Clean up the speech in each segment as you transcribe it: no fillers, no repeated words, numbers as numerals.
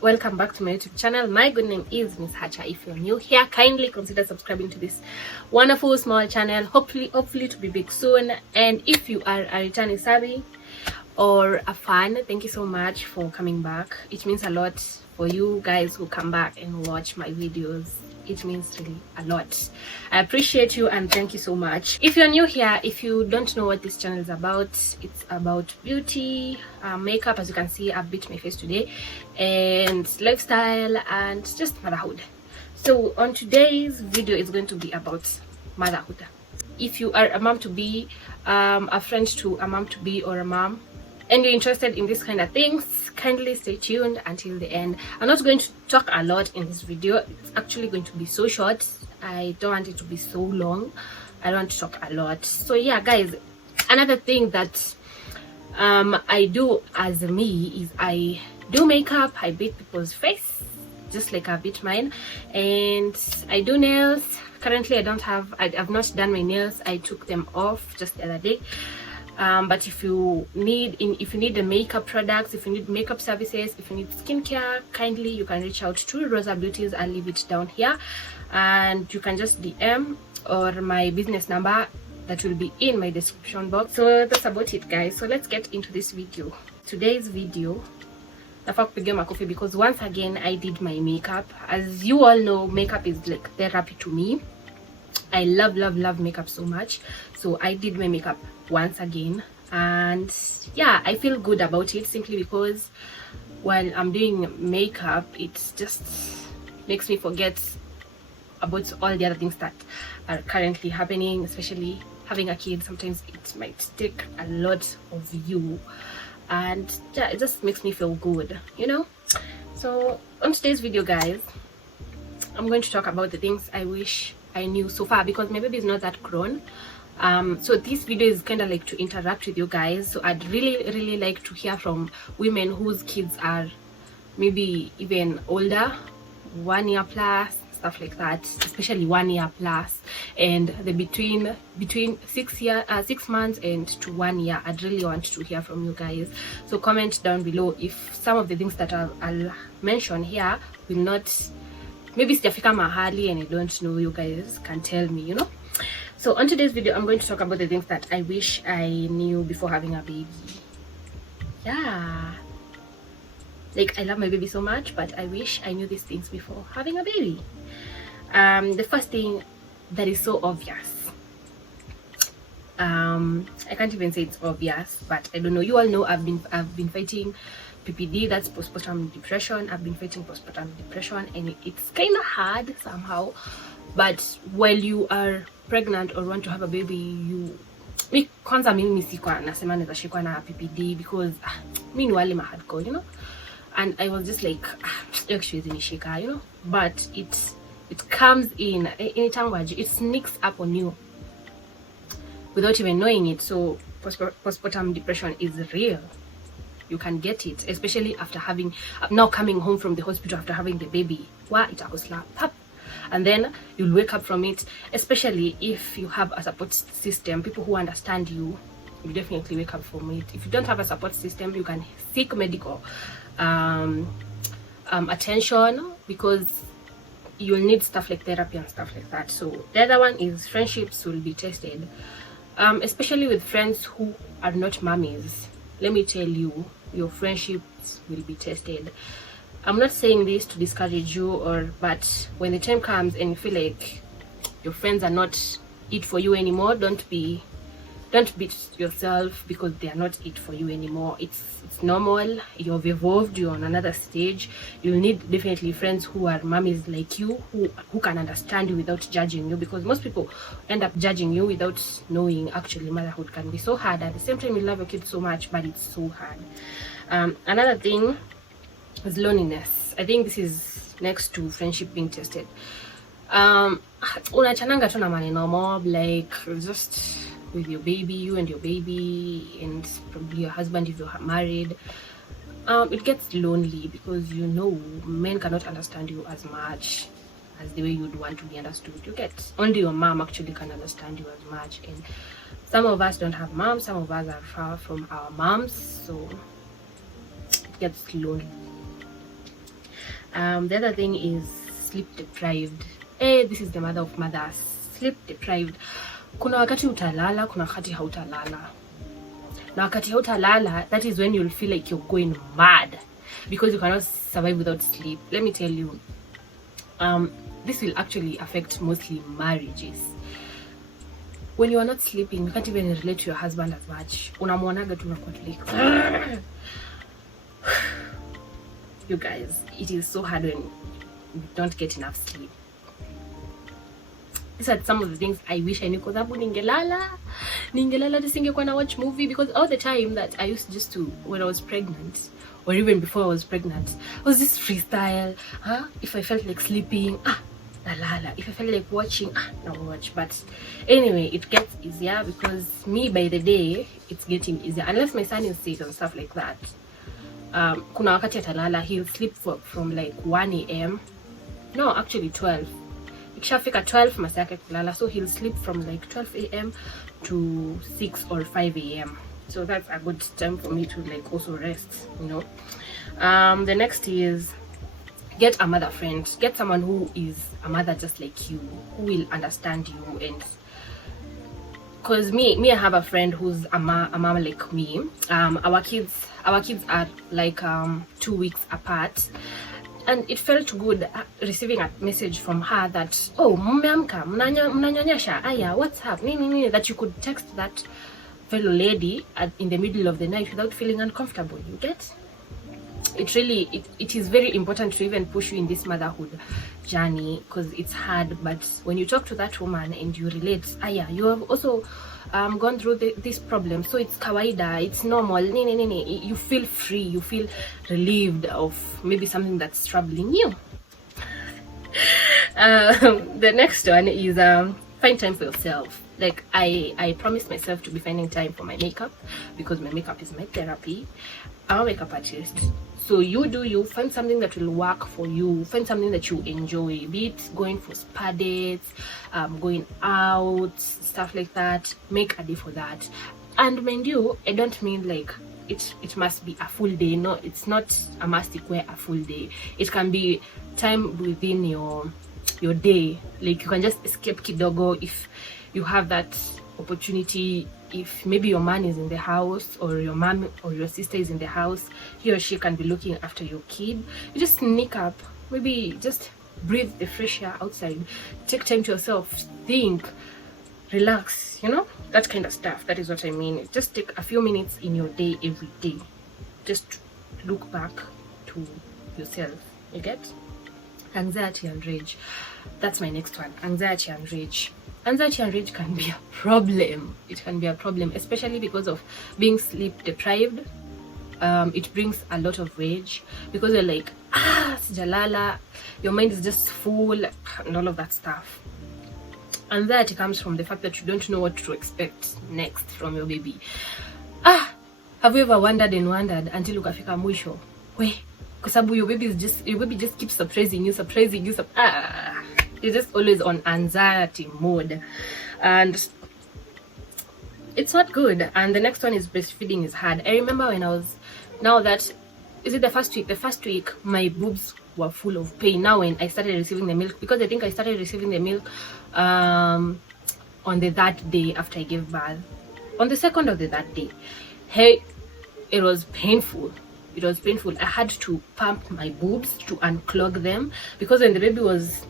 welcome back to my YouTube channel. My good name is Miss Hacha. If you're new here, kindly consider subscribing to this wonderful small channel, hopefully to be big soon. And if you are a returning savvy or a fan, thank you so much for coming back. It means a lot for you guys who come back and watch my videos. It means really a lot. I appreciate you and thank you so much. If you're new here, if you don't know what this channel is about, it's about beauty, makeup. As you can see, I've beat my face today, and lifestyle and just motherhood. So on today's video is going to be about motherhood. If you are a mom to be, a friend to a mom to be, or a mom, and you're interested in this kind of things, kindly stay tuned until the end. I'm not going to talk a lot in this video. It's actually going to be so short. I don't want it to be so long. I don't want to talk a lot. So yeah, guys, another thing that I do as me is I do makeup. I beat people's face just like I beat mine, and I do nails. Currently I've not done my nails. I took them off just the other day. But if you need the makeup products, if you need makeup services, if you need skincare, kindly you can reach out to Rosa Beauties. I'll leave it down here, and you can just DM or my business number that will be in my description box. So that's about it, guys. So let's get into this video. Today's video, because once again I did my makeup. As you all know, makeup is like therapy to me. I love makeup so much. So I did my makeup once again, and yeah, I feel good about it simply because while I'm doing makeup, it just makes me forget about all the other things that are currently happening. Especially having a kid, sometimes it might take a lot of you, and yeah, it just makes me feel good, you know. So on today's video, guys, I'm going to talk about the things I wish I knew so far, because my baby is not that grown. So this video is kind of like to interact with you guys. So I'd really like to hear from women whose kids are maybe even older, 1 year plus, stuff like that, especially 1 year plus, and the between 6 months and to 1 year. I'd really want to hear from you guys. So comment down below if some of the things that I'll mention here will not, maybe sijafika mahali and I don't know, you guys can tell me, you know. So on today's video, I'm going to talk about the things that I wish I knew before having a baby. Yeah, like I love my baby so much, but I wish I knew these things before having a baby. The first thing that is so obvious, I can't even say it's obvious, but I don't know, you all know I've been fighting PPD, that's postpartum depression. I've been fighting postpartum depression, and it's kind of hard somehow. But while you are pregnant or want to have a baby, kwanza mimi sikuwa nasema naweza shikwa na PPD because mimi ni wale hardcore, you know, and I was just like actually nishika, you know, but it comes in language, it sneaks up on you without even knowing it. So postpartum depression is real. You can get it, especially after now coming home from the hospital after having the baby. Itakusla pap, and then you'll wake up from it. Especially if you have a support system, people who understand you, you definitely wake up from it. If you don't have a support system, you can seek medical attention, because you'll need stuff like therapy and stuff like that. So the other one is friendships will be tested, especially with friends who are not mommies. Let me tell you, your friendships will be tested. I'm not saying this to discourage you, but when the time comes and you feel like your friends are not it for you anymore, don't beat yourself because they are not it for you anymore. It's normal. You've evolved, you're on another stage. You'll need definitely friends who are mommies like you, who can understand you without judging you, because most people end up judging you without knowing actually motherhood can be so hard. At the same time, you love your kids so much, but it's so hard. Another thing is loneliness. I think this is next to friendship being tested. Unachananga tu na maneno mob, like just with your baby, you and your baby, and probably your husband if you're married. It gets lonely because, you know, men cannot understand you as much as the way you'd want to be understood. You get only your mom actually can understand you as much, and some of us don't have moms, some of us are far from our moms, so it gets lonely. The other thing is sleep deprived. This is the mother of mothers. Sleep deprived. Kuna wakati utalala, kuna wakati hautalala. Na wakati hautalala, that is when you'll feel like you're going mad because you cannot survive without sleep. Let me tell you, this will actually affect mostly marriages. When you are not sleeping, you can't even relate to your husband as much. Unamuonaga tu like you guys, it is so hard when you don't get enough sleep. These are some of the things I wish I knew, because sababu ningelala nisingekuwa na watch movie, because all the time that I used just to, when I was pregnant or even before I was pregnant, I was this freestyle. If I felt like sleeping, nalala. If I felt like watching, no watch. But anyway, it gets easier because me, by the day, it's getting easier. Unless my son is sick and stuff like that. Kuna wakati atalala, he'll sleep from like 1 a.m. No, actually 12. Ikishafika 12 masaa yake kulala, so he'll sleep from like 12 a.m. to 6 or 5 a.m. So that's a good time for me to like also rest, you know. The next is get a mother friend. Get someone who is a mother just like you, who will understand you. And because me I have a friend who's a mama like me. Our kids are like 2 weeks apart, and it felt good receiving a message from her that, oh, mmeamka, mnanyonyesha, aya, what's up, nini, that you could text that fellow lady in the middle of the night without feeling uncomfortable. You get? It is very important to even push you in this motherhood journey, because it's hard. But when you talk to that woman and you relate, you have also gone through this problem, so it's kawaida, it's normal, you feel free, you feel relieved of maybe something that's troubling you. The next one is find time for yourself. Like I promised myself to be finding time for my makeup, because my makeup is my therapy. I'm a makeup artist. So you find something that will work for you. Find something that you enjoy, be it going for spa dates, going out, stuff like that. Make a day for that. And mind you, I don't mean like it must be a full day. No, it's not a must equate a full day. It can be time within your day. Like you can just escape kidogo if you have that opportunity. If maybe your man is in the house, or your mom or your sister is in the house, he or she can be looking after your kid. You just sneak up, maybe just breathe the fresh air outside, take time to yourself, think, relax, you know, that kind of stuff. That is what I mean. Just take a few minutes in your day every day, just look back to yourself. You get? Anxiety and rage. That's my next one. Anxiety and rage. Anxiety and rage can be a problem. It can be a problem, especially because of being sleep deprived. It brings a lot of rage because you're like, sijalala, your mind is just full and all of that stuff. Anxiety comes from the fact that you don't know what to expect next from your baby. Have you ever wondered and wondered until ukafika mwisho? Kwa sababu your baby just keeps surprising you. You're just always on anxiety mode, and it's not good. And the next one is breastfeeding is hard. I remember when the first week my boobs were full of pain. Now when I started receiving the milk, because I think I started receiving the milk on the third day after I gave birth. On the second of the third day, it was painful. I had to pump my boobs to unclog them, because when the baby was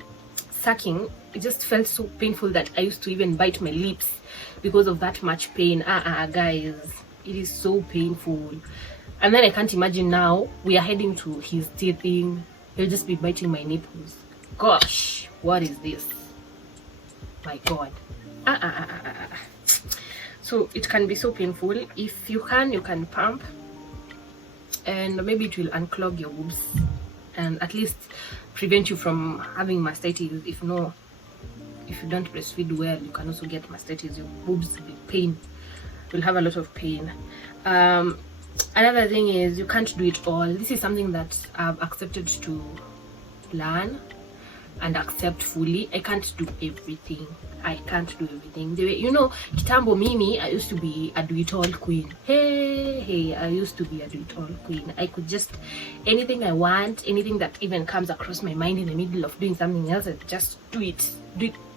sucking, it just felt so painful that I used to even bite my lips because of that much pain. Guys, it is so painful. And then I can't imagine now we are heading to his teething. He'll just be biting my nipples. Gosh, what is this? My God. So it can be so painful. If you can pump, and maybe it will unclog your boobs and at least prevent you from having mastitis. If you don't breastfeed well, you can also get mastitis. Your boobs will have a lot of pain. Another thing is you can't do it all. This is something that I've accepted to learn. and accept fully. I can't do everything. I can't do everything. The way, you know, kitambo mimi, I used to be a do-it-all queen. Hey, I used to be a do-it-all queen. I could just, anything I want, anything that even comes across my mind in the middle of doing something else, I just do it.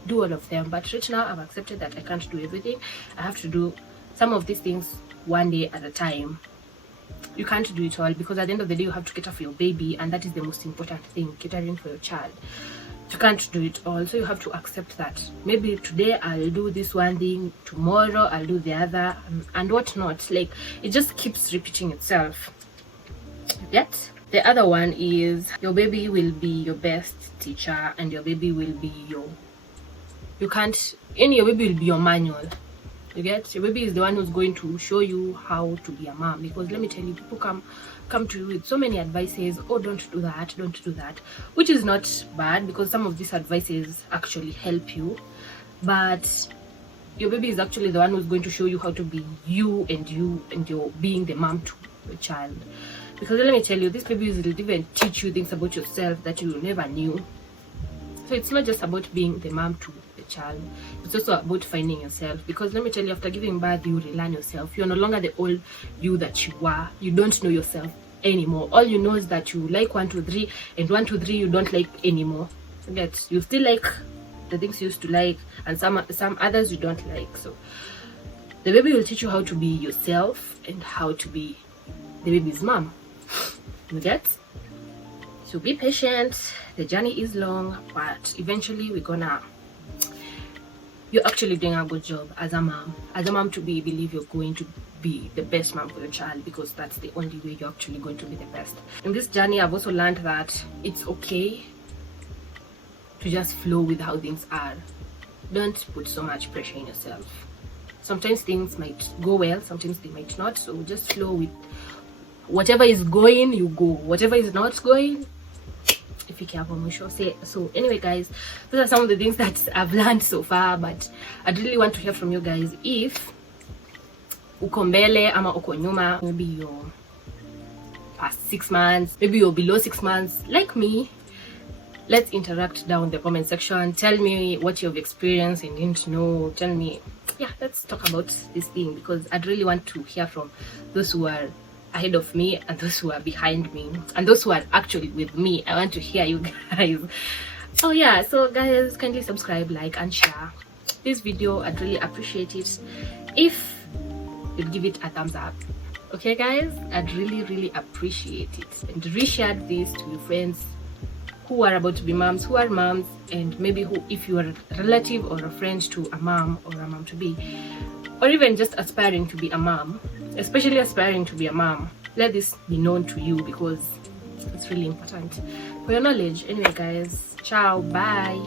Do all of them. But right now, I've accepted that I can't do everything. I have to do some of these things one day at a time. You can't do it all, because at the end of the day, you have to cater for your baby, and that is the most important thing, catering for your child. You can't do it all, so you have to accept that maybe today I'll do this one thing, tomorrow I'll do the other, and whatnot. Like, it just keeps repeating itself. Yet the other one is your baby will be your best teacher, and your baby will be your your baby will be your manual. You get? Your baby is the one who's going to show you how to be a mom. Because let me tell you, people come to you with so many advices. Oh, don't do that, which is not bad, because some of these advices actually help you. But your baby is actually the one who's going to show you how to be you and you're being the mom to your child. Because let me tell you, these babies will even teach you things about yourself that you never knew. So it's not just about being the mom to the child, it's also about finding yourself. Because let me tell you, after giving birth, you relearn yourself. You're no longer the old you that you were. You don't know yourself anymore. All you know is that you like 1 2 3, and 1 2 3 you don't like anymore. Forget, you still like the things you used to like, and some others you don't like. So the baby will teach you how to be yourself and how to be the baby's mom. You get? So be patient. The journey is long, but eventually you're actually doing a good job as a mom. As a mom to be, believe you're going to be the best mom for your child, because that's the only way you're actually going to be the best. In this journey, I've also learned that it's okay to just flow with how things are. Don't put so much pressure on yourself. Sometimes things might go well, sometimes they might not. So just flow with whatever is going, you go. Whatever is not going, if you care about say. So anyway, guys, those are some of the things that I've learned so far, but I'd really want to hear from you guys. If uko mbele ama uko nyuma, maybe you're past 6 months, maybe you're below 6 months like me, let's interact down in the comment section. Tell me what you've experienced and didn't know. Tell me, yeah, let's talk about this thing, because I'd really want to hear from those who are ahead of me and those who are behind me and those who are actually with me. I want to hear you guys. Oh yeah, so guys, kindly subscribe, like and share this video. I'd really appreciate it if you'd give it a thumbs up. Okay guys, I'd really appreciate it. And reshare this to your friends who are about to be moms, who are moms, and maybe who, if you are a relative or a friend to a mom or a mom to be, or even just aspiring to be a mom, especially aspiring to be a mom, let this be known to you, because it's really important for your knowledge. Anyway guys, ciao, bye.